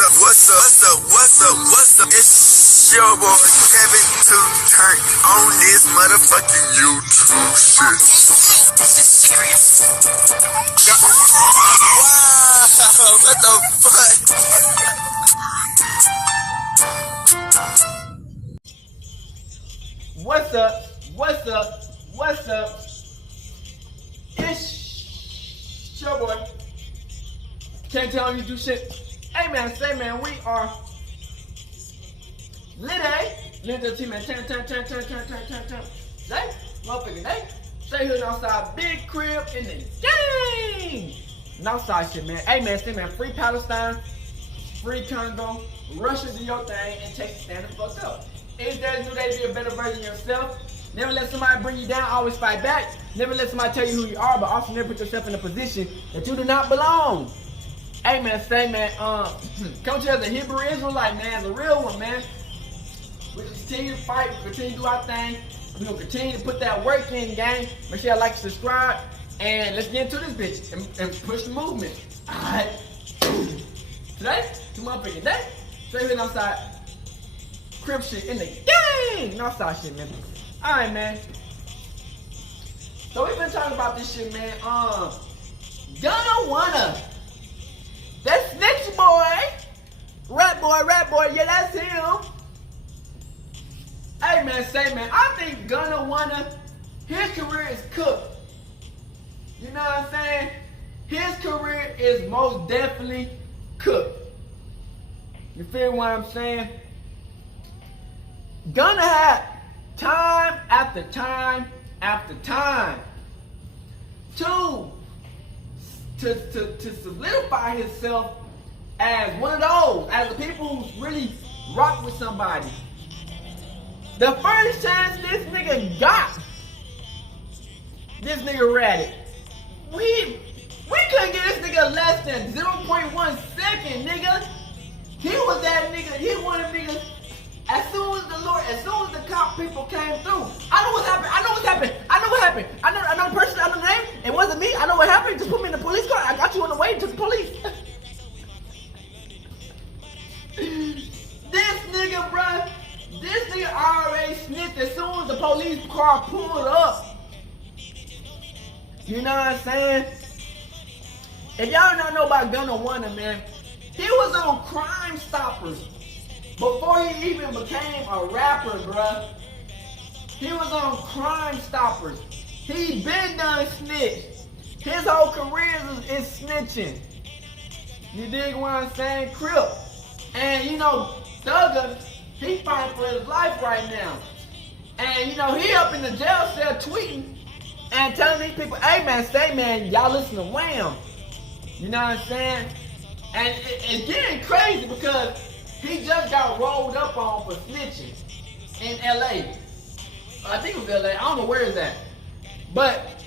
What's up? It's your boy Kevin to turn on this motherfucking YouTube shit. Wow, what the fuck? What's up? It's your boy. Can't tell you do shit. Hey man, say man, we are lit, lit the team, man. Turn. Say, motherfucking day. Say here outside, big crib in the game. Outside shit, man. Hey man, say man, free Palestine, free Congo, Russia do your thing, and Texas stand the fuck up. If there's new day to be a better version of yourself, never let somebody bring you down, always fight back. Never let somebody tell you who you are, but also never put yourself in a position that you do not belong. Hey man, say man, come to you as a Hebrew Israelite, man, the real one, man. We continue to fight, we continue to do our thing. We're gonna continue to put that work in, gang. Make sure you like, subscribe, and let's get into this bitch and push the movement. Alright. Today, two motherfucking day. Straight here outside. Crib shit in the game. Outside shit, man. Alright, man. So we've been talking about this shit, man. Gunna. That snitch boy. Rap boy, yeah, that's him. Hey man, say man, I think Gunna, his career is cooked. You know what I'm saying? His career is most definitely cooked. You feel what I'm saying? Gunna had time after time to solidify himself as one of those, as the people who really rock with somebody. The first chance this nigga got, this nigga ratted. We couldn't get this nigga less than 0.1 second, nigga. He was that nigga, he one of them niggas. As soon as the cop people came through, I know what happened. I know the person, I know the name. It wasn't me. I know what happened. Just put me in the police car. I got you on the way to the police. This nigga already snitched as soon as the police car pulled up. You know what I'm saying? If y'all don't know about Gunna, man, he was on Crime Stoppers before he even became a rapper, bruh. He was on Crime Stoppers. He been done snitched. His whole career is snitching. You dig what I'm saying? Crip. And you know, Thugg, he fighting for his life right now. And you know, he up in the jail cell tweeting and telling these people, hey man, say man, y'all listen to Wham. You know what I'm saying? And it's getting crazy because he just got rolled up on for snitching in LA. I think it was LA, I don't know where it's at. But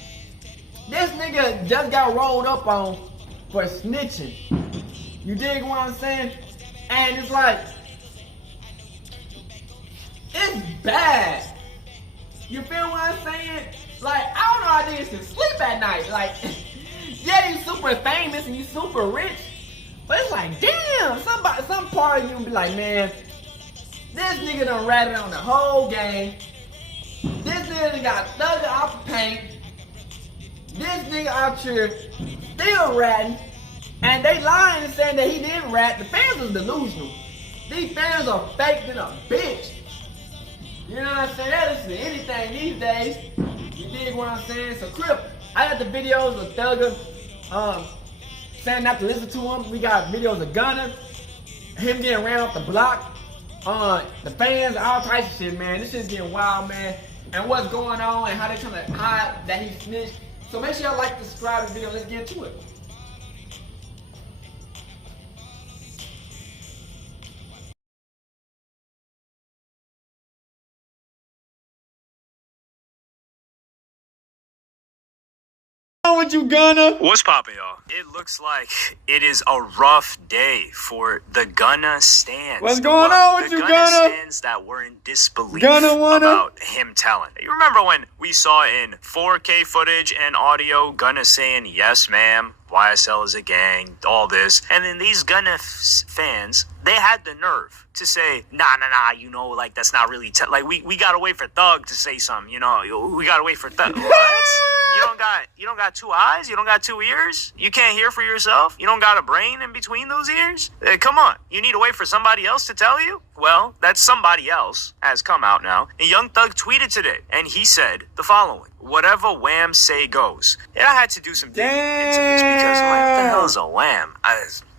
this nigga just got rolled up on for snitching. You dig what I'm saying? And it's like, it's bad. You feel what I'm saying? Like, I don't know how niggas can sleep at night. Like, yeah, you super famous and you super rich, but it's like, damn, some part of you be like, man, this nigga done ratted on the whole game. This nigga done got Thugg out the paint. This nigga out here still ratting. And they lying and saying that he didn't rat. The fans is delusional. These fans are fake than a bitch. You know what I'm saying? That is anything these days. You dig what I'm saying? So Crip, I got the videos of Thugg saying not to listen to him. We got videos of Gunna, him getting ran off the block, the fans, all types of shit, man. This shit's getting wild, man. And what's going on and how they trying to hide that he snitched. So make sure y'all like, subscribe to the video. Let's get into it. With you, Gunna? What's poppin', y'all? It looks like it is a rough day for the Gunna stands. What's going on with you, Gunna? The Gunna stands that were in disbelief about him telling. You remember when we saw in 4K footage and audio Gunna saying, yes, ma'am, YSL is a gang, all this. And then these Gunna fans, they had the nerve to say, nah, you know, like, that's not really, like, we gotta wait for Thugg to say something, you know, we gotta wait for Thugg. What? You don't got two eyes? You don't got two ears? You can't hear for yourself? You don't got a brain in between those ears? Come on. You need to wait for somebody else to tell you? Well, that somebody else has come out now. And Young Thugg tweeted today, and he said the following: whatever Wham say goes. And I had to do some digging into this because I'm like, what the hell is a Wham?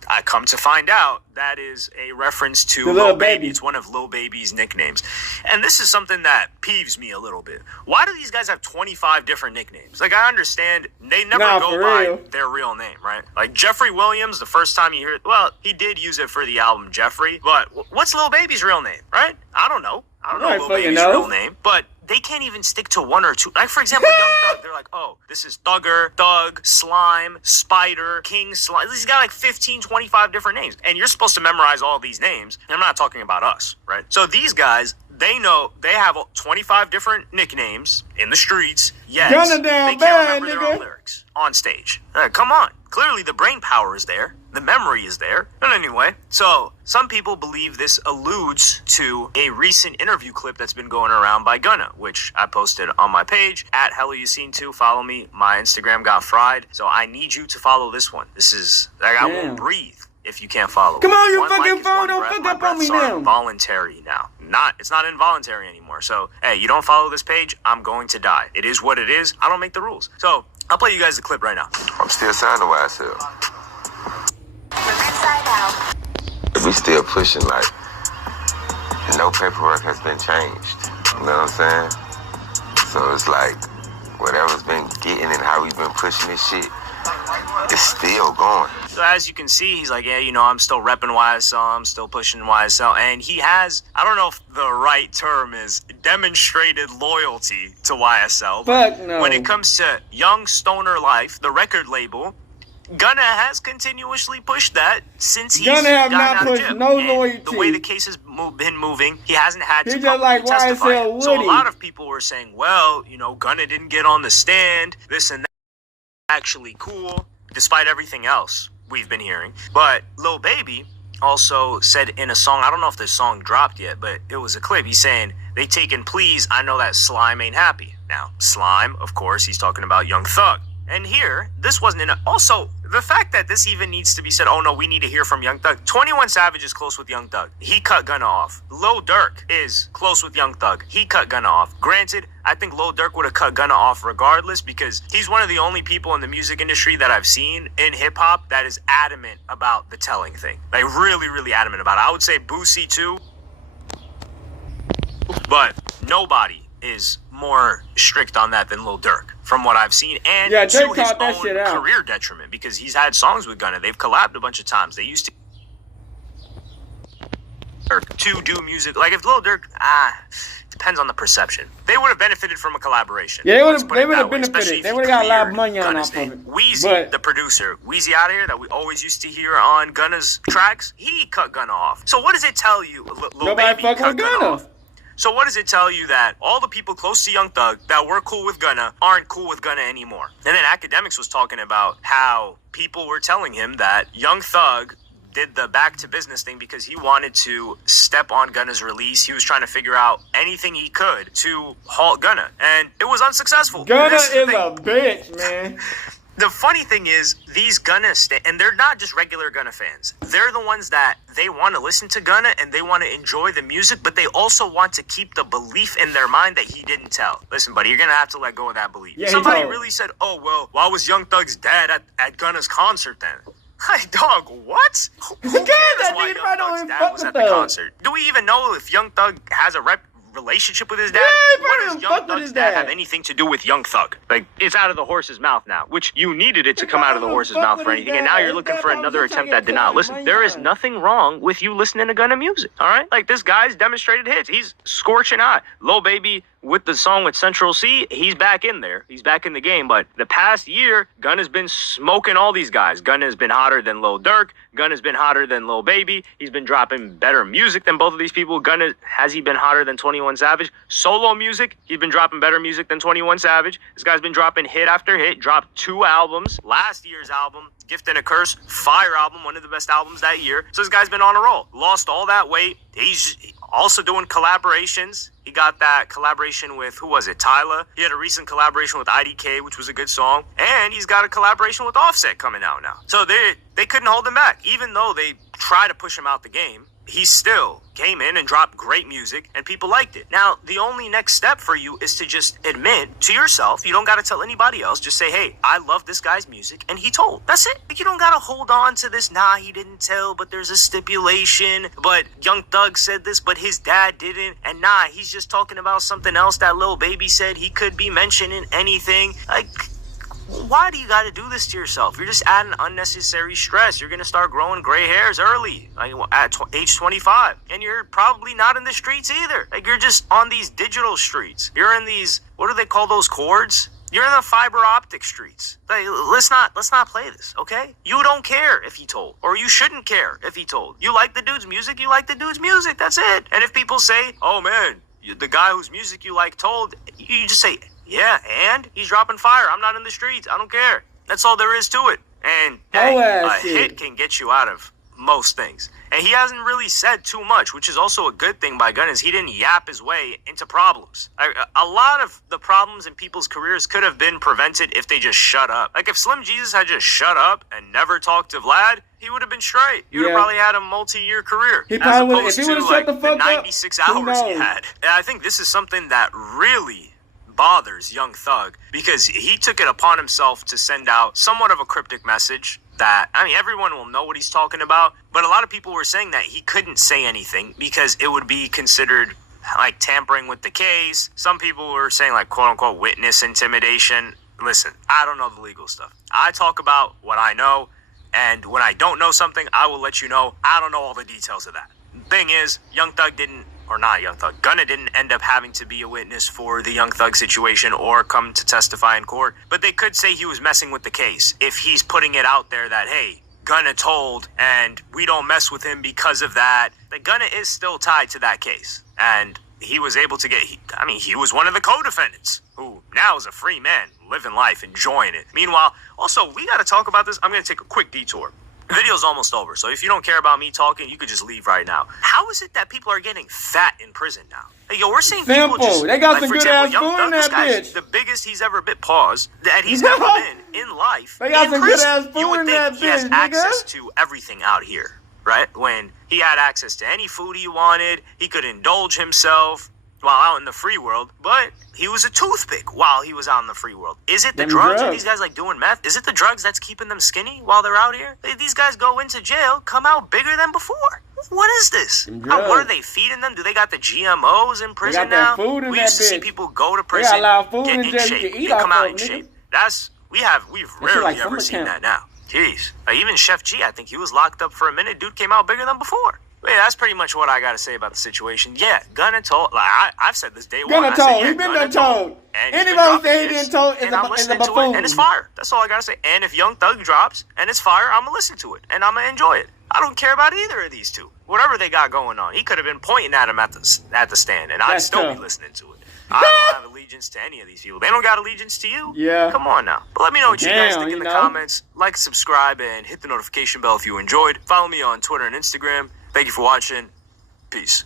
I come to find out that is a reference to Lil Baby. It's one of Lil Baby's nicknames. And this is something that peeves me a little bit. Why do these guys have 25 different nicknames? Like, I understand they never go by their real name, right? Like, Jeffrey Williams, the first time you hear it, well, he did use it for the album Jeffrey, but what's Lil Baby's real name, right? I don't know Lil Baby's real name, but they can't even stick to one or two. Like, for example, Young Thugg, they're like, oh, this is Thugg, Slime, Spider, King Slime. He's got like 15, 25 different names. And you're supposed to memorize all these names. And I'm not talking about us, right? So these guys, they know they have 25 different nicknames in the streets, yet they can't remember their own lyrics on stage. Come on. Clearly the brain power is there. The memory is there. But anyway, so some people believe this alludes to a recent interview clip that's been going around by Gunna, which I posted on my page at HelloYouSeen2. Follow me. My Instagram got fried. So I need you to follow this one. This is, like, I won't breathe if you can't follow. Come on, you fucking phone, don't fuck up on me now. Voluntary now. It's not involuntary anymore. So, hey, you don't follow this page, I'm going to die. It is what it is. I don't make the rules. So, I'll play you guys the clip right now. I'm still signed to YSL. We still pushing, like, no paperwork has been changed. You know what I'm saying? So it's like, whatever's been getting and how we've been pushing this shit, it's still going. So as you can see, he's like, yeah, you know, I'm still repping YSL, I'm still pushing YSL. And he has, I don't know if the right term is demonstrated loyalty to YSL. Fuck no. When it comes to Young Stoner Life, the record label, Gunna has continuously pushed that since he's gotten out of jail. No loyalty. The way the case has been moving, he hasn't had to like testify. So a lot of people were saying, well, you know, Gunna didn't get on the stand, this and that. Actually cool, despite everything else we've been hearing. But Lil Baby also said in a song, I don't know if this song dropped yet, but it was a clip. He's saying, they taking pleas, I know that Slime ain't happy. Now, Slime, of course, he's talking about Young Thugg. And here, this wasn't in also, the fact that this even needs to be said, oh no, we need to hear from Young Thugg. 21 Savage is close with Young Thugg. He cut Gunna off. Lil Durk is close with Young Thugg. He cut Gunna off. Granted, I think Lil Durk would have cut Gunna off regardless because he's one of the only people in the music industry that I've seen in hip-hop that is adamant about the telling thing. Like, really, really adamant about it. I would say Boosie too, but nobody is more strict on that than Lil Durk, from what I've seen, and to his own career detriment, because he's had songs with Gunna. They've collabed a bunch of times. They used to do music. Like, if Lil Durk, depends on the perception. They would have benefited from a collaboration. Yeah, they would have benefited. They would have got a lot of money on off of it. Weezy, the producer, Weezy out here that we always used to hear on Gunna's tracks, he cut Gunna off. So what does it tell you? Lil Baby cut Gunna off. So what does it tell you that all the people close to Young Thugg that were cool with Gunna aren't cool with Gunna anymore? And then Academics was talking about how people were telling him that Young Thugg did the back to business thing because he wanted to step on Gunna's release. He was trying to figure out anything he could to halt Gunna, and it was unsuccessful. Gunna is a bitch, man. The funny thing is, these Gunna and they're not just regular Gunna fans. They're the ones that they want to listen to Gunna and they want to enjoy the music, but they also want to keep the belief in their mind that he didn't tell. Listen, buddy, you're going to have to let go of that belief. Yeah, somebody really said, oh, well, why was Young Thug's dad at Gunna's concert then? Hey, dog, what? Who cares why Young Thug's dad was at the concert? Do we even know if Young Thugg has a relationship with his dad? What does Young Thug's dad have anything to do with Young Thugg? Like, it's out of the horse's mouth now, which you needed it to come out of the horse's mouth for anything, and now you're looking for another attempt that did not. Listen, there is nothing wrong with you listening to Gunna music, all right? Like, this guy's demonstrated hits. He's scorching hot. Lil Baby with the song with Central C, he's back in there. He's back in the game. But the past year, Gunna's been smoking all these guys. Gunna's been hotter than Lil Durk. Gunna's been hotter than Lil Baby. He's been dropping better music than both of these people. Gunna, has he been hotter than 21 Savage? Solo music, he's been dropping better music than 21 Savage. This guy's been dropping hit after hit, dropped 2 albums. Last year's album, Gift and a Curse, fire album, one of the best albums that year. So this guy's been on a roll. Lost all that weight. He's also doing collaborations. He got that collaboration with, who was it, Tyler? He had a recent collaboration with IDK, which was a good song. And he's got a collaboration with Offset coming out now. So they couldn't hold him back. Even though they tried to push him out the game, he still came in and dropped great music, and people liked it. Now, the only next step for you is to just admit to yourself, you don't got to tell anybody else, just say, hey, I love this guy's music, and he told. That's it. Like, you don't got to hold on to this, nah, he didn't tell, but there's a stipulation, but Young Thug said this, but his dad didn't, and nah, he's just talking about something else that Lil Baby said. He could be mentioning anything. Like, why do you got to do this to yourself? You're just adding unnecessary stress. You're going to start growing gray hairs early, like at age 25. And you're probably not in the streets either. Like, you're just on these digital streets. You're in these, what do they call those cords? You're in the fiber optic streets. Like, let's not play this, okay? You don't care if he told, or you shouldn't care if he told. You like the dude's music, you like the dude's music. That's it. And if people say, oh man, the guy whose music you like told, you just say, yeah, and he's dropping fire. I'm not in the streets. I don't care. That's all there is to it. And hey, a hit can get you out of most things. And he hasn't really said too much, which is also a good thing by Gunna, is he didn't yap his way into problems. A lot of the problems in people's careers could have been prevented if they just shut up. Like, if Slim Jesus had just shut up and never talked to Vlad, he would have been straight. He would have probably had a multi-year career. He probably would. If he would have shut the fuck up, 96 hours he had. And I think this is something that really bothers Young Thug, because he took it upon himself to send out somewhat of a cryptic message that, I mean, everyone will know what he's talking about, but a lot of people were saying that he couldn't say anything because it would be considered like tampering with the case. Some people were saying like quote unquote witness intimidation. Listen, I don't know the legal stuff. I talk about what I know, and when I don't know something, I will let you know. I don't know all the details of that. Thing is, Young Thug didn't, or not Young Thug, Gunna didn't end up having to be a witness for the Young Thug situation or come to testify in court, but they could say he was messing with the case if he's putting it out there that, hey, Gunna told and we don't mess with him because of that. Like, Gunna is still tied to that case, and he was able to get, he was one of the co-defendants who now is a free man, living life, enjoying it. Meanwhile, also, we got to talk about this. I'm going to take a quick detour. The video's almost over, so if you don't care about me talking, you could just leave right now. How is it that people are getting fat in prison now? Hey, yo, we're seeing people just, they got like, some for good example, ass Young food Thug, in this that guy's bitch. the biggest he's ever been, that he's ever been in life. They got in some prison. good ass food You would in think that he has bitch, access nigga. to everything out here, right? When he had access to any food he wanted, he could indulge himself while out in the free world, but he was a toothpick while he was out in the free world. Is it the drugs? Are these guys like doing meth? Is it the drugs that's keeping them skinny while they're out here? These guys go into jail, come out bigger than before. What is this? What are they feeding them? Do they got the GMOs in prison now? Food in We that used to see bitch. people go to prison, food get in shape, come out in shape. We've rarely ever seen that now. Jeez. Like, even Chef G, I think he was locked up for a minute. Dude came out bigger than before. Yeah, that's pretty much what I got to say about the situation. Yeah, Gunna told, like, I've said this day one. Gunna told, he been done told. Anybody say he didn't told is a buffoon. And it's fire. That's all I got to say. And if Young Thug drops and it's fire, I'm going to listen to it. And I'm going to enjoy it. I don't care about either of these two. Whatever they got going on. He could have been pointing at him at the stand, and I'd still be listening to it. I don't have allegiance to any of these people. They don't got allegiance to you. Yeah. Come on now. But let me know what you guys think in the comments. Like, subscribe, and hit the notification bell if you enjoyed. Follow me on Twitter and Instagram. Thank you for watching. Peace.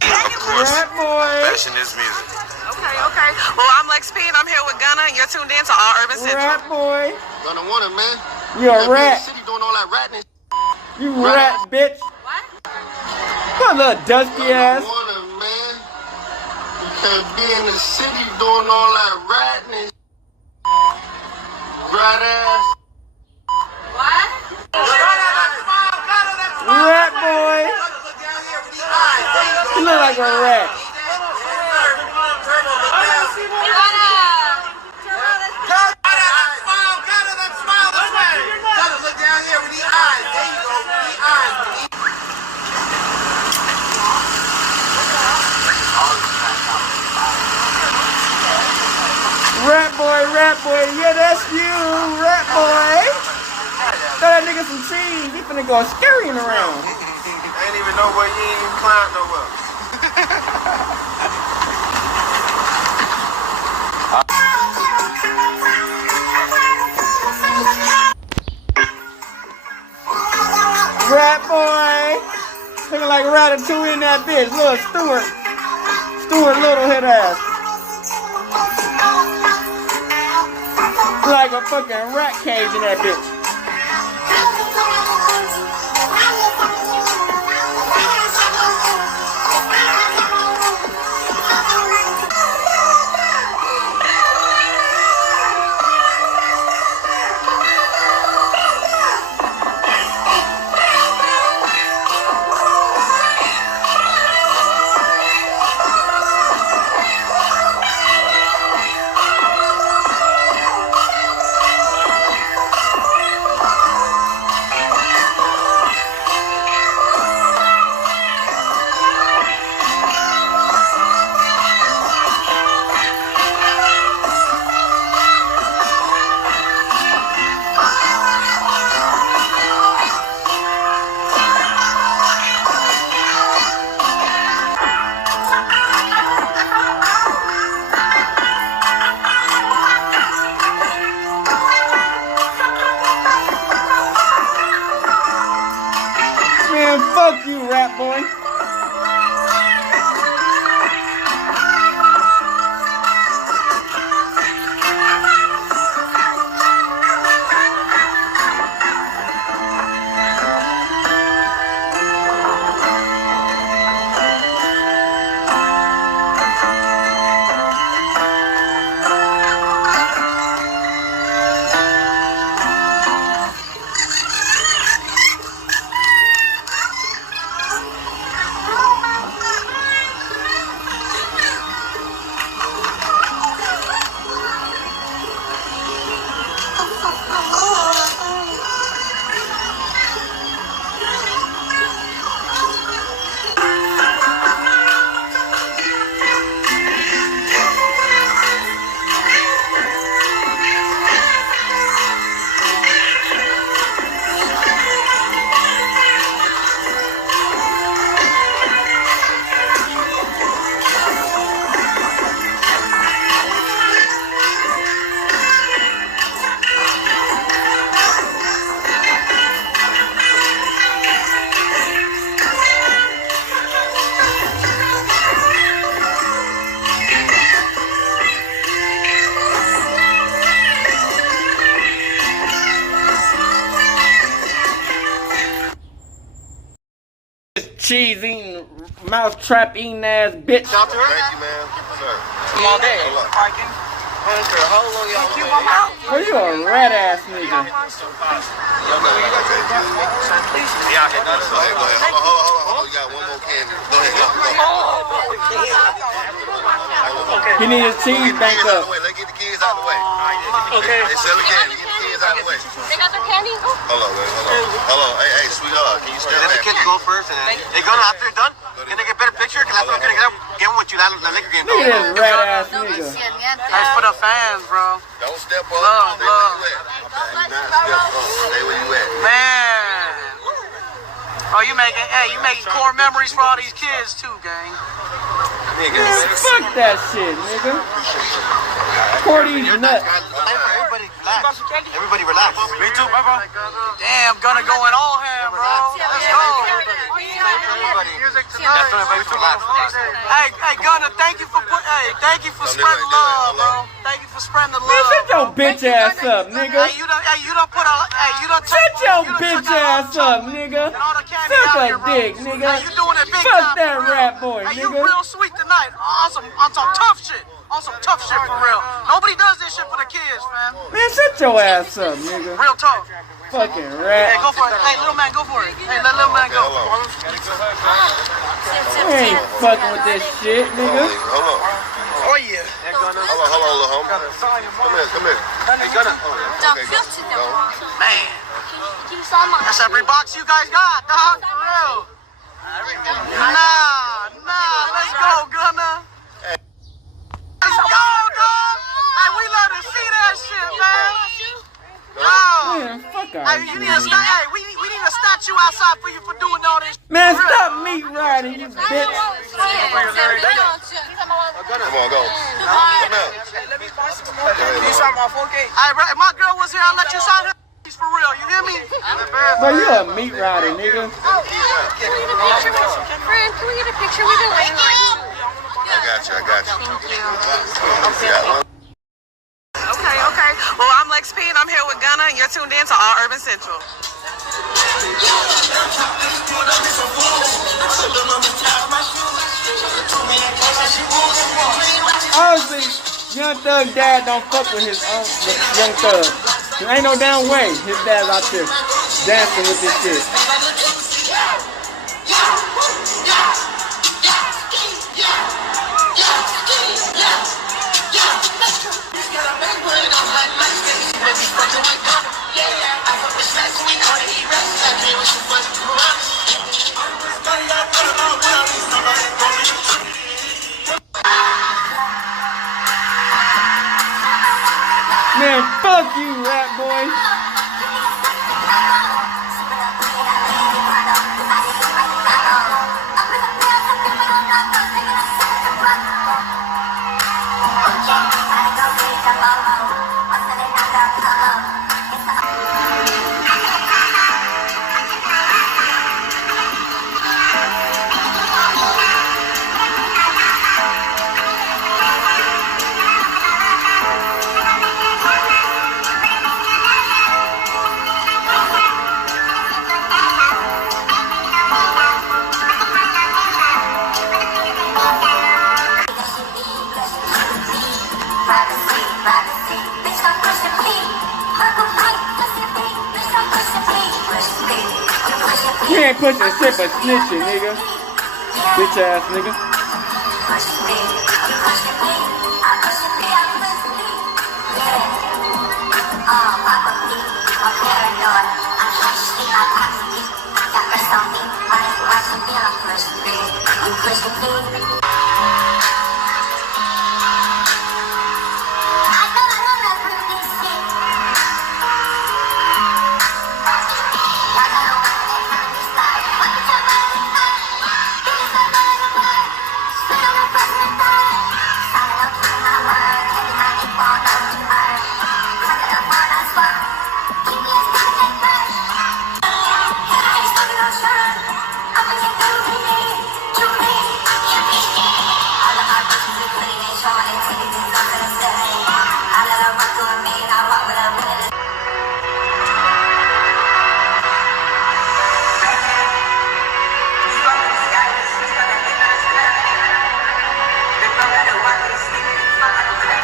Rat boy. Fashion is music. Okay. Well, I'm Lex P, and I'm here with Gunna, and you're tuned in to All Urban Central. Rat boy. Gonna want it, man. You a rat. City doing all that ratting. You rat, bitch. What? What little dusty ass. Want it, man. You can't be in the city doing all that ratting. Rat ass. What? Rat boy. You look like a rat. Rap boy. Yeah, that's you, rap boy. Throw that nigga some cheese. He finna go scurrying around. I ain't even know where you ain't even climbed nowhere. Rap boy. Looking like Ratatouille in that bitch. Little Stuart. Stuart Little head ass. Like a fucking rat cage in that bitch. Man, fuck you, rap boy. Cheese eating, mouth trap eating ass bitch. Thank you, man. Sir. Come on, day. Parking. Oh, you a rat ass nigga. Go ahead. Hold on. You got one more candy. Go ahead. He need his cheese back up. Let's get the kids out of the way. Okay. They sell the candy. Get the kids out of the way. They got their candy? Hold on, man. Hold on. Hey, sweetheart. Can you step Let back? the kids go first, and then they gonna after they're done. Can they get a better picture? Cause after I'm gonna get one with you. That liquor game. Look at this rat ass nigga. That's for the fans, bro. Don't step up. Love, Stay where you at. Do not step up. Stay where you at. Man. Oh, you making core memories for all these kids too, gang. Man, fuck that shit, nigga. Pour these nuts. Everybody relax. Me too, bro. Damn, Gunna going all ham, bro. Let's go. Music tonight. Hey, Gunna, thank you for spreading love, bro. Thank you for spreading the Man, love. shut your bitch ass up, nigga. You done put a, you done Shut your bitch ass up, nigga. Suck a dick, nigga. You doing it big Fuck time, that for real. rap boy, Hey, you nigga. real sweet tonight. On some tough shit. On some tough shit for real. Nobody does this shit for the kids, man. Man, shut your ass up, nigga. Real tough. Fucking Hey, rat. go for it. Hey, little man, go for it. Hey, let little man go. You ain't fucking with this shit, nigga. Hold on. Oh yeah. Hold on, little homie. Come here. Hey, Gunna. Man. That's every box you guys got, dog. For real. Nah. Let's go, Gunna. Let's go, dog. Hey, we love even see that shit, man. Man, fuck out Hey, you need a hey, we need a statue outside for you for doing all this. Man, stop meat riding, you bitch. Come on, go. Come out. Hey, bro, if my girl was here, I'd let you sign her. For real, you hear me? Bro, you a meat rider, nigga. Friend, can we get a picture? We've been waiting like 2. I got you. Thank you. Okay. Well, I'm Lex P, and I'm here with Gunna, and you're tuned in to All Urban Central. Honestly, Young Thug dad don't fuck with his own Young Thug. There ain't no damn way his dad's out there dancing with this shit. Man, fuck you, rap boy. You ain't pushing shit but snitching, nigga. Bitch ass nigga.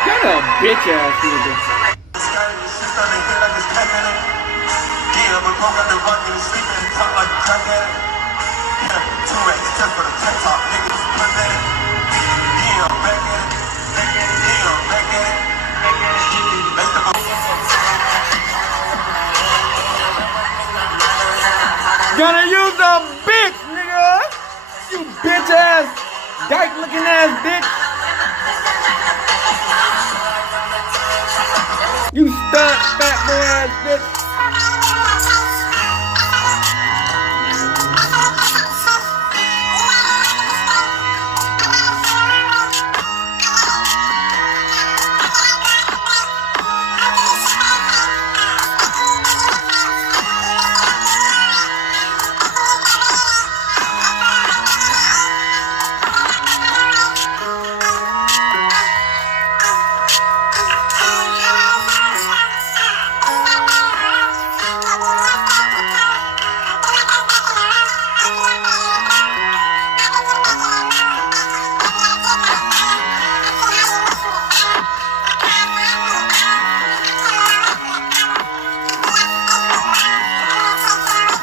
You're a bitch ass nigga. Gonna use a bitch, nigga. You bitch ass, dyke looking ass bitch. You stunt fat boy ass bitch.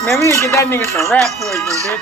Man, we need to get that nigga some rat poison, bitch.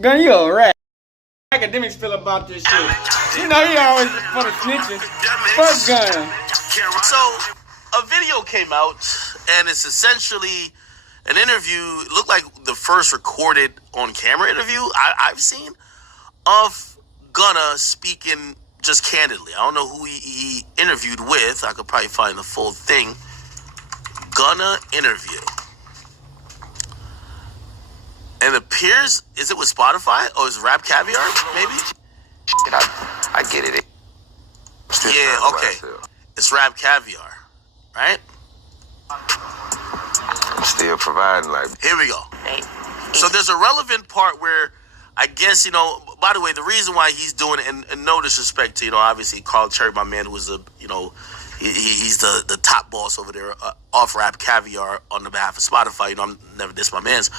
Gunna, you a rat. Academics feel about this shit. You know he always for the snitching. Fuck Gunna. So, a video came out, and it's essentially an interview. It looked like the first recorded on camera interview I've seen of Gunna speaking just candidly. I don't know who he interviewed with. I could probably find the full thing. Gunna interview. And it appears, is it with Spotify? Or is it Rap Caviar, maybe? I get it. Yeah, okay. It's Rap Caviar, right? I'm still providing, like. Here we go. So there's a relevant part where I guess, you know, by the way, the reason why he's doing it, and no disrespect to, you know, obviously Carl Cherry, my man, who was a, you know, he's the top boss over there off Rap Caviar on the behalf of Spotify. You know, I'm never diss my man's.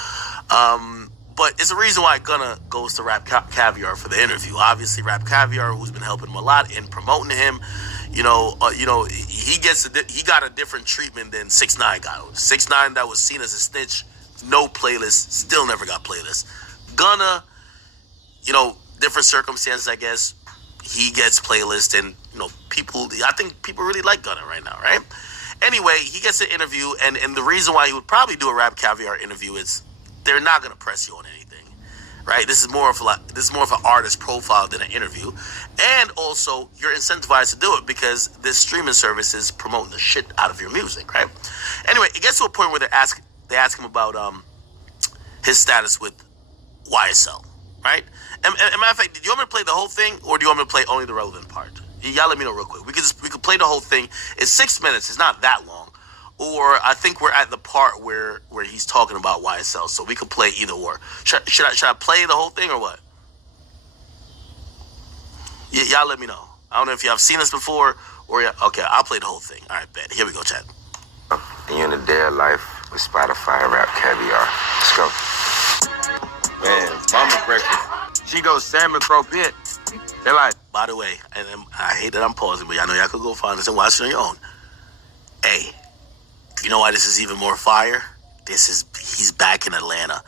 But it's the reason why Gunna goes to Rap Caviar for the interview. Obviously, Rap Caviar, who's been helping him a lot in promoting him, he got a different treatment than 6ix9ine got. 6ix9ine that was seen as a snitch, no playlist, still never got playlist. Gunna, you know, different circumstances, I guess. He gets playlist, and you know, I think people really like Gunna right now, right? Anyway, he gets an interview, and the reason why he would probably do a Rap Caviar interview is they're not gonna press you on anything, right? This is more of an artist profile than an interview, and also you're incentivized to do it because this streaming service is promoting the shit out of your music, right? Anyway, it gets to a point where they ask him about his status with YSL, right? And matter of fact, did you want me to play the whole thing, or do you want me to play only the relevant part? Y'all let me know real quick. We could play the whole thing. It's 6 minutes. It's not that long. Or I think we're at the part where he's talking about YSL, so we could play either or. Should I play the whole thing or what? Y'all let me know. I don't know if y'all have seen this before, or okay, I'll play the whole thing. All right, bet. Here we go, chat. You in the day of life with Spotify, Rap Caviar. Let's go. Man, mama breakfast. She goes salmon croquette. They're like, by the way, and I hate that I'm pausing, but I know y'all could go find this and watch it on your own. Hey, you know why this is even more fire? He's back in Atlanta.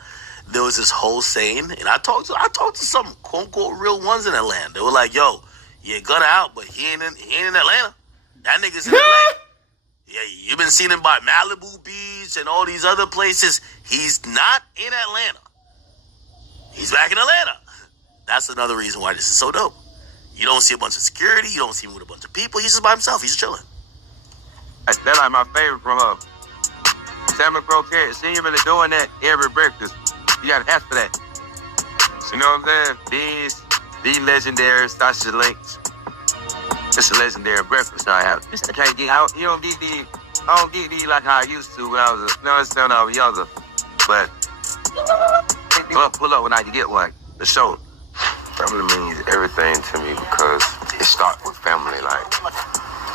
There was this whole saying, and I talked to some quote unquote real ones in Atlanta. They were like, "Yo, yeah, Gunna out, but he ain't in Atlanta. That nigga's in LA. Yeah, you've been seeing him by Malibu Beach and all these other places. He's not in Atlanta. He's back in Atlanta." That's another reason why this is so dope. You don't see a bunch of security. You don't see him with a bunch of people. He's just by himself. He's just chilling. That's like my favorite from her. Salmon croquette. See him really doing that every breakfast. You gotta ask for that. You know what I'm saying? These legendary sausage links. It's a legendary breakfast I have. I can't get out. I don't get these like how I used to when I was when I was younger. But pull up when I can get one. The show. Family means everything to me because it starts with family, like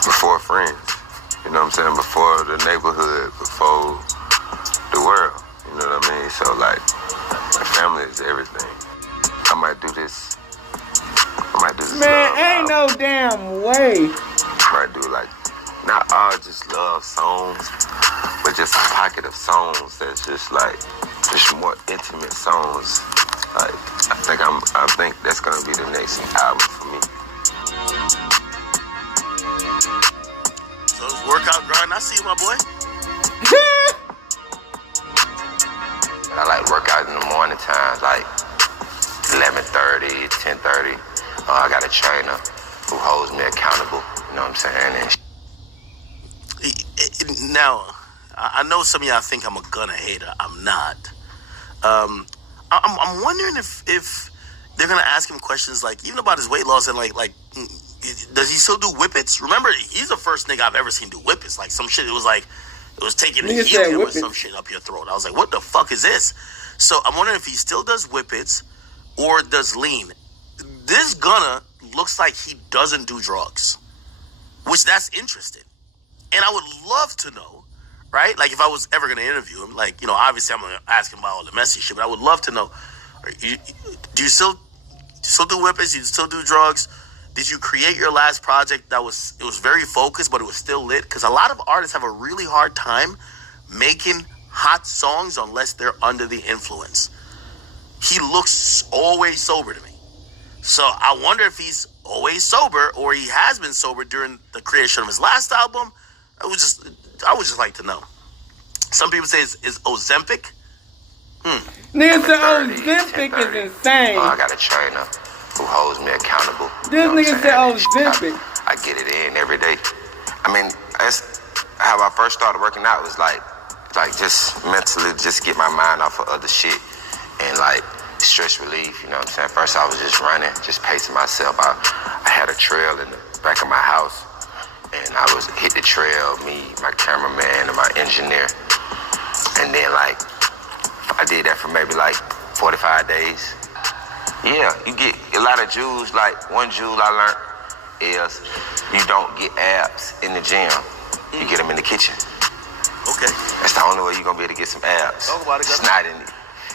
before friends. You know what I'm saying? Before the neighborhood, before the world. You know what I mean? So like, family is everything. I might do this. Man, ain't no damn way. I might do like, not all just love songs, but just a pocket of songs that's just like, just more intimate songs. Like, I think that's gonna be the next album for me. So it's workout grind. I see you, my boy. I like work out in the morning times, like 11:30, 10:30. I got a trainer who holds me accountable. You know what I'm saying? And now, I know some of y'all think I'm a Gunna hater. I'm not. I'm wondering if they're gonna ask him questions like even about his weight loss and like does he still do whippets? Remember, he's the first nigga I've ever seen do whippets. Like some shit, it was taking a helium or some shit up your throat. I was like, what the fuck is this? So I'm wondering if he still does whippets or does lean. This Gunna looks like he doesn't do drugs, which that's interesting. And I would love to know, right? Like if I was ever going to interview him, like, you know, obviously I'm going to ask him about all the messy shit, but I would love to know, do you still do whippets? Do you still do drugs? Did you create your last project it was very focused, but it was still lit? Because a lot of artists have a really hard time making hot songs unless they're under the influence. He looks always sober to me. So I wonder if he's always sober or he has been sober during the creation of his last album. I would just like to know. Some people say it's Ozempic. Nigga, the Ozempic is insane. I got a trainer who holds me accountable. This nigga said Ozempic. I get it in every day. I mean, that's how I first started working out. Was like just mentally just get my mind off of other shit and like stress relief. You know what I'm saying? First I was just running, just pacing myself. I had a trail in the back of my house, and I was hit the trail. Me, my cameraman, and my engineer, and then like I did that for maybe like 45 days. Yeah, you get a lot of jewels. Like one jewel I learned is you don't get abs in the gym. You get them in the kitchen. Okay. That's the only way you're gonna be able to get some abs. Talk about it. It's not in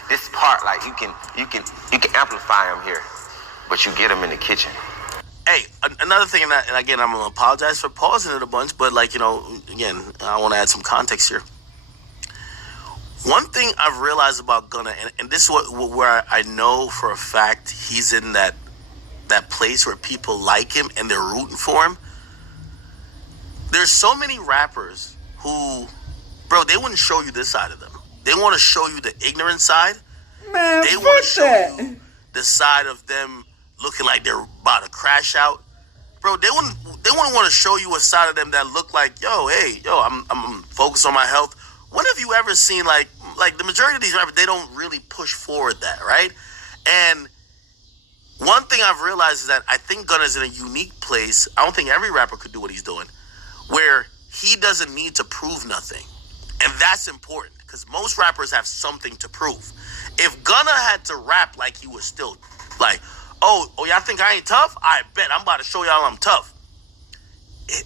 this part. Like you can amplify them here, but you get them in the kitchen. Hey, another thing, and again, I'm gonna apologize for pausing it a bunch, but like, you know, again, I want to add some context here. One thing I've realized about Gunna, and this is where I know for a fact he's in that place where people like him and they're rooting for him. There's so many rappers who, bro, they wouldn't show you this side of them. They want to show you the ignorant side. Man, they want to show you the side of them looking like they're about to crash out. Bro, they wouldn't want to show you a side of them that look like, I'm focused on my health. When have you ever seen like the majority of these rappers, they don't really push forward that, right? And one thing I've realized is that I think Gunna's in a unique place. I don't think every rapper could do what he's doing, where he doesn't need to prove nothing. And that's important because most rappers have something to prove. If Gunna had to rap like he was still like, oh, y'all think I ain't tough? I bet I'm about to show y'all I'm tough.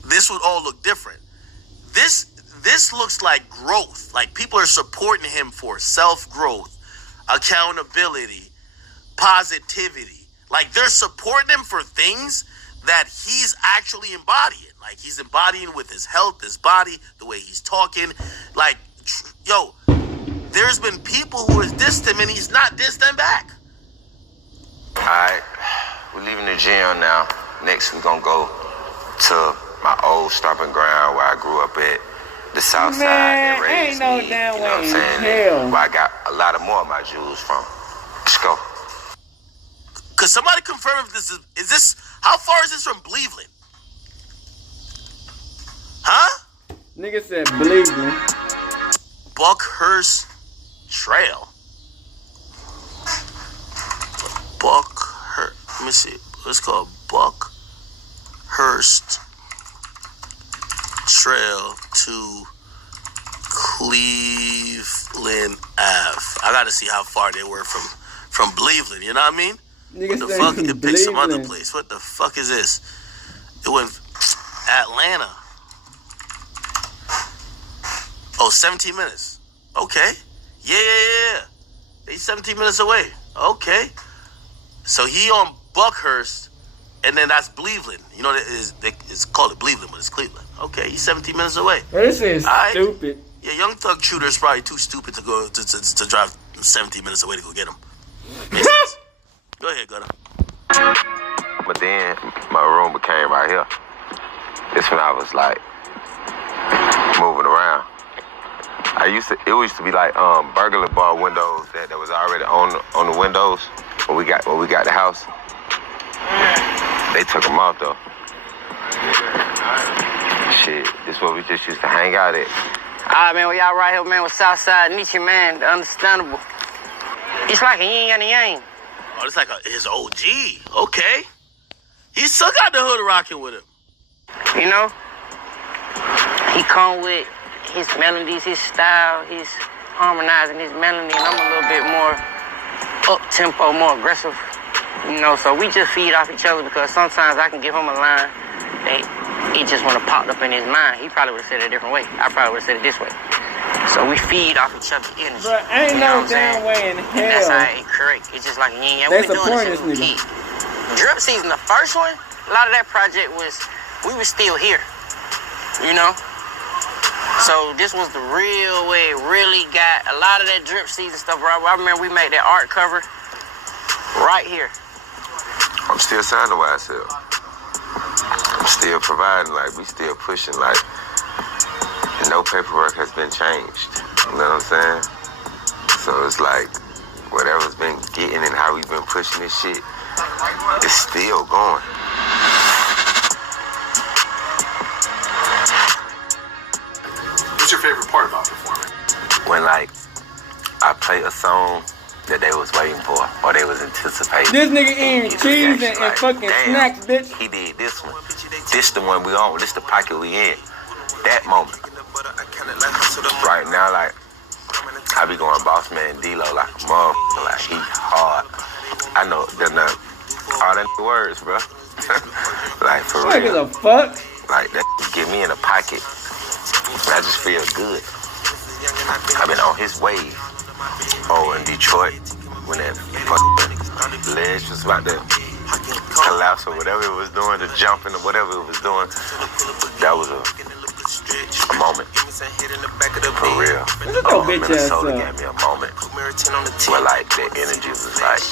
This would all look different. This looks like growth. Like people are supporting him for self-growth, accountability, positivity. Like they're supporting him for things that he's actually embodying. Like he's embodying with his health, his body, the way he's talking. Like, there's been people who has dissed him and he's not dissed them back. All right, we're leaving the gym now. Next, we're gonna go to my old stomping ground where I grew up at, the South Side. That raised ain't no me, damn you know what I'm way in saying? hell. Where I got a lot of more of my jewels from. Let's go. Could somebody confirm if this is this? How far is this from Cleveland? Huh? Nigga said Cleveland. Buckhurst Trail. Buckhurst. Let me see. It's called Buckhurst Trail to Cleveland Ave. I gotta see how far they were from Cleveland. You know what I mean? Nigga What the fuck? It picked some other Cleveland. place. What the fuck is this? It went Atlanta. Oh, 17 minutes. Okay. Yeah. He's 17 minutes away. Okay. So he on Buckhurst, and then that's Cleveland. You know, it's called Cleveland, but it's Cleveland. Okay, he's 17 minutes away. This is stupid. Yeah, young Thug shooter is probably too stupid to go to drive 17 minutes away to go get him. Makes sense. Go ahead, Gunna. But then my room became right here. It's when I was like moving around. I It used to be like burglar bar windows that was already on the windows when we got the house. They took them off though. Shit, this is what we just used to hang out at. Alright, man, we out right here, man, with Southside Nietzsche, man, the understandable. It's like he ain't got any aim. Oh, it's like his OG. Okay. He still got the hood rocking with him. You know? He come with his melodies, his style, he's harmonizing his melody, and I'm a little bit more up-tempo, more aggressive. You know, so we just feed off each other because sometimes I can give him a line that he just want to pop up in his mind. He probably would have said it a different way. I probably would have said it this way. So we feed off each other's energy. But ain't no damn way in hell. That's how it correct. It's just like yin yang. We've been doing this since we kid. Drip season, the first one, a lot of that project was, we were still here. You know? So this was the real way it really got a lot of that drip season stuff. I remember we made that art cover right here. I'm still signed to YSL. I'm still providing, like, we still pushing, like, no paperwork has been changed. You know what I'm saying? So it's like, whatever's been getting and how we've been pushing this shit, it's still going. What's your favorite part about performing? When, like, I play a song that they was waiting for or they was anticipating. This nigga eating cheese and like, fucking snacks, bitch. He did this one. This the one we on. This the pocket we in. That moment. Right now, like, I be going boss man D-Lo like a motherfucker. Like, he hard. I know they're not all them words, bro. Like, for real. What the fuck? Like, that get me in a pocket. I just feel good. I've been on his wave. Oh, in Detroit, when that fucking ledge was about to collapse or whatever it was doing, the jumping or whatever it was doing, that was a moment. For real. Minnesota gave me a moment where, like, the energy was like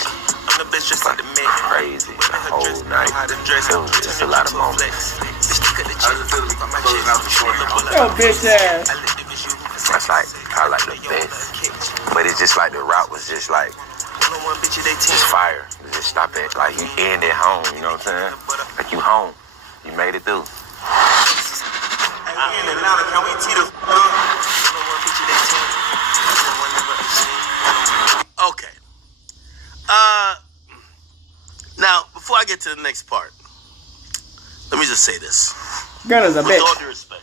crazy the whole night. It was just a lot of moments. Yo, bitch ass. That's like probably like the best. But it's just like the route was just like just fire. Just stop it. Like you end at home, you know what I'm saying? Like you home. You made it through. Okay. Now, before I get to the next part, let me just say this. Gunna's a bitch. With all due respect.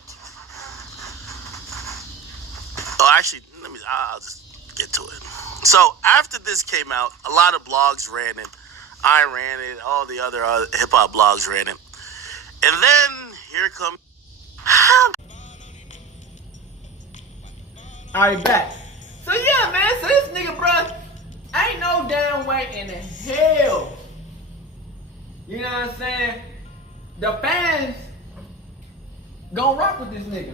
Oh, actually, I'll just get to it. So, after this came out, a lot of blogs ran it. I ran it. All the other hip-hop blogs ran it. And then, here comes... Alright, back. So, yeah, man. So, this nigga, bruh, ain't no damn way in hell. You know what I'm saying? The fans gon' rock with this nigga.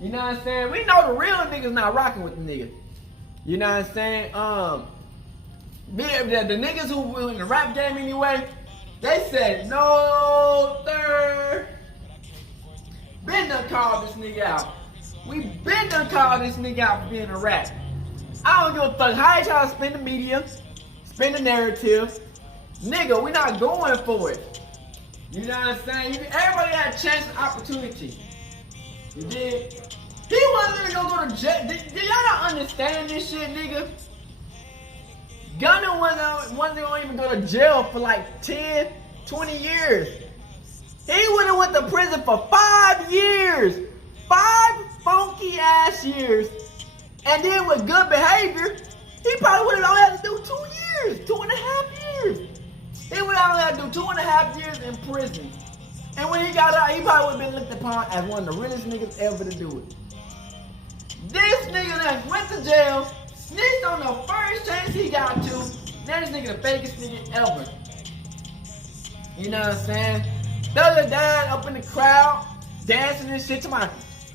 You know what I'm saying? We know the real niggas not rocking with the nigga. You know what I'm saying? The niggas who were in the rap game anyway, they said, no, third. Been done called this nigga out. We been done called this nigga out for being a rap. I don't give a fuck how you try to spin the media, spin the narrative. Nigga, we not going for it. You know what I'm saying? Everybody got a chance and opportunity. You did? He wasn't gonna go to jail. Did y'all not understand this shit, nigga? Gunna wasn't gonna even go to jail for like 10, 20 years. He would have went to prison for 5 years. 5 funky ass years. And then with good behavior, he probably would have only had to do 2 years, 2.5 years. He would have only had to do 2.5 years in prison. And when he got out, he probably would have been looked upon as one of the realest niggas ever to do it. This nigga that went to jail, snitched on the first chance he got to. Now this nigga the fakest nigga ever. You know what I'm saying? Thugg died up in the crowd, dancing and shit to my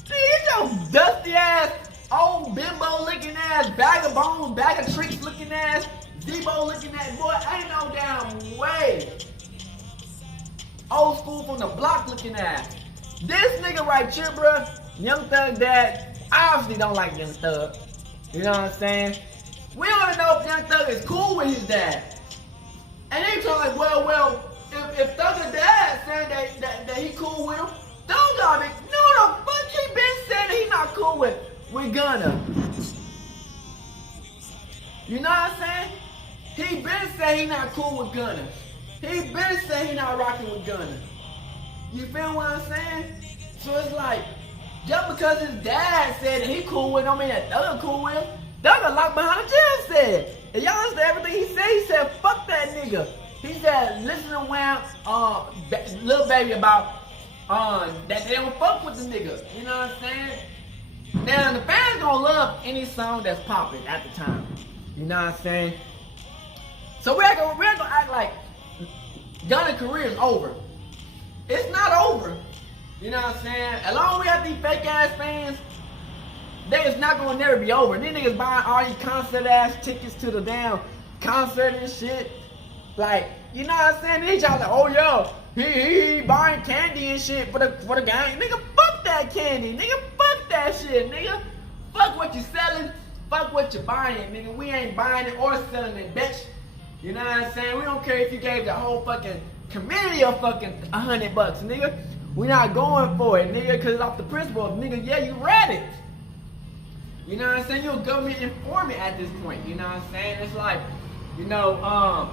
nigga, your dusty ass, old bimbo looking ass, bag of bones, bag of tricks looking ass, Debo looking ass, boy, ain't no damn way. Old school from the block looking ass. This nigga right here, bruh, Young Thug dad, obviously don't like Young Thug. You know what I'm saying? We don't even know if Young Thug is cool with his dad. And they talking like, well, if Thug's dad saying that he cool with him, Thug got me. No, the fuck he been saying that he not cool with Gunna. You know what I'm saying? He been saying he not cool with Gunna. He been saying he not rocking with Gunna. You feel what I'm saying? So it's like, just because his dad said that he cool with him, don't mean that Thug cool with him. Thug got locked behind a jail cell. And y'all understand everything he said fuck that nigga. He said listen to Wham, Lil Baby about that they don't fuck with the nigga. You know what I'm saying? Now the fans gonna love any song that's popping at the time. You know what I'm saying? So we're gonna act like Gunna's career is over. It's not over. You know what I'm saying? As long as we have these fake ass fans, it's not gonna never be over. These niggas buying all these concert ass tickets to the damn concert and shit. Like, you know what I'm saying? These y'all like, oh yo, he buying candy and shit for the gang. Nigga, fuck that candy. Nigga, fuck that shit, nigga. Fuck what you selling. Fuck what you buying, nigga. We ain't buying it or selling it, bitch. You know what I'm saying? We don't care if you gave the whole fucking community a fucking $100, nigga. We not going for it, nigga, cause it's off the principle of, nigga, yeah, you read it. You know what I'm saying? You're a government informant at this point. You know what I'm saying? It's like, you know,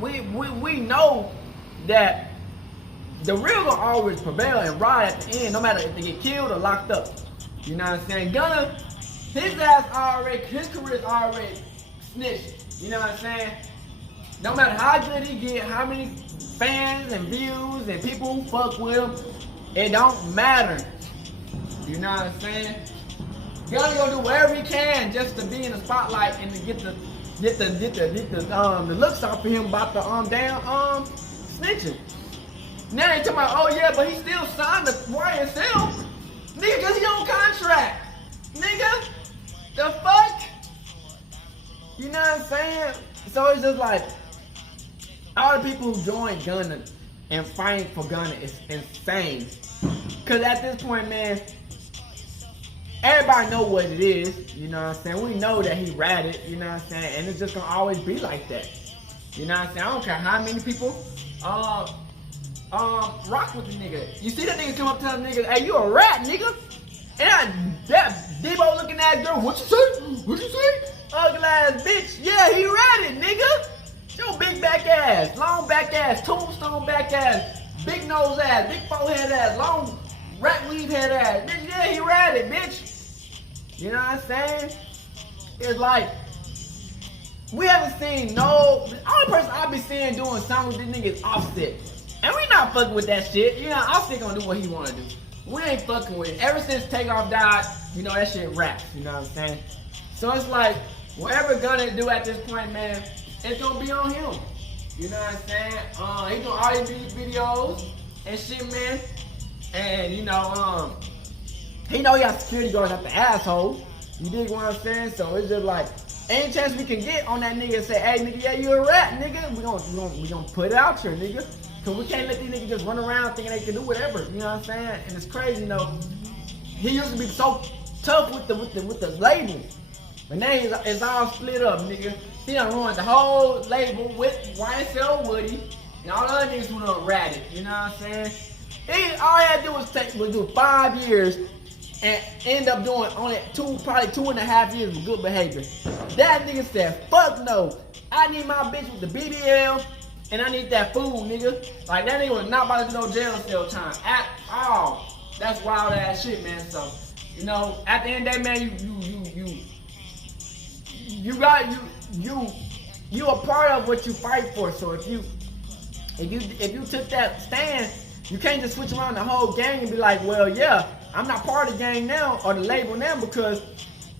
we know that the real gonna always prevail and ride at the end, no matter if they get killed or locked up. You know what I'm saying? Gunna, his career's already snitched. You know what I'm saying? No matter how good he get, how many fans and views and people who fuck with him, it don't matter. You know what I'm saying? Gunna gonna do whatever he can just to be in the spotlight and to get the looks off of him about the snitching. Now they talking about, oh yeah, but he still signed the YSL. Nigga, cause he on contract. Nigga, the fuck? You know what I'm saying? So it's just like, all the people who joined Gunna and fighting for Gunna is insane. Cause at this point, man, everybody know what it is. You know what I'm saying? We know that he ratted, you know what I'm saying? And it's just gonna always be like that. You know what I'm saying? I don't care how many people rock with the nigga. You see that nigga come up to the nigga, hey, you a rat, nigga? And that Debo looking ass girl, what you say? What you say? Ugly ass bitch. Yeah, he ratted, nigga. Your big back ass, long back ass, tombstone back ass, big nose ass, big forehead ass, long rat weave head ass. Bitch, yeah, he ratted, bitch. You know what I'm saying? It's like, we haven't seen no, the only person I be seeing doing songs with this nigga is Offset. And we not fucking with that shit. You know, Offset gonna do what he wanna do. We ain't fucking with it. Ever since Takeoff died, you know, that shit raps, you know what I'm saying? So it's like, whatever Gunna do at this point, man, it's gonna be on him. You know what I'm saying? He doing all these music videos and shit, man. And you know, he know he got security guards at the asshole. You dig what I'm saying? So it's just like, any chance we can get on that nigga and say, hey nigga, yeah, you a rat, nigga. We gonna put it out here, nigga. Cause we can't let these niggas just run around thinking they can do whatever. You know what I'm saying? And it's crazy, you know. He used to be so tough with the label. But now it's all split up, nigga. He done ruined the whole label with YSL Woody and all the other niggas who done ratted. You know what I'm saying? All he had to do was do 5 years and end up doing only probably 2.5 years of good behavior. That nigga said, fuck no. I need my bitch with the BBL and I need that food, nigga. Like, that nigga was not about to do no jail cell time at all. That's wild ass shit, man. So, you know, at the end of the day, man, you a part of what you fight for. So if you took that stand, you can't just switch around the whole gang and be like, well, yeah, I'm not part of the gang now or the label now because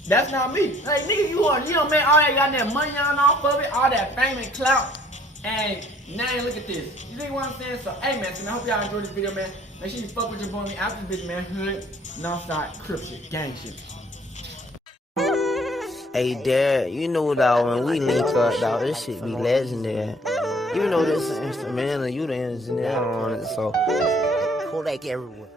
that's not me. Like, nigga, you know, man, all that got that money on off of it, all that fame and clout, and now look at this. You think what I'm saying? So, hey, man, I hope y'all enjoyed this video, man. Make sure you fuck with your boy, me after this bitch, man. Hood, Northside, Crip shit, gang shit. Hey, Dad, you know, dog, when we link up, dog, this shit be legendary. You know this instrumental, you the engineer on it, so Kodak everywhere.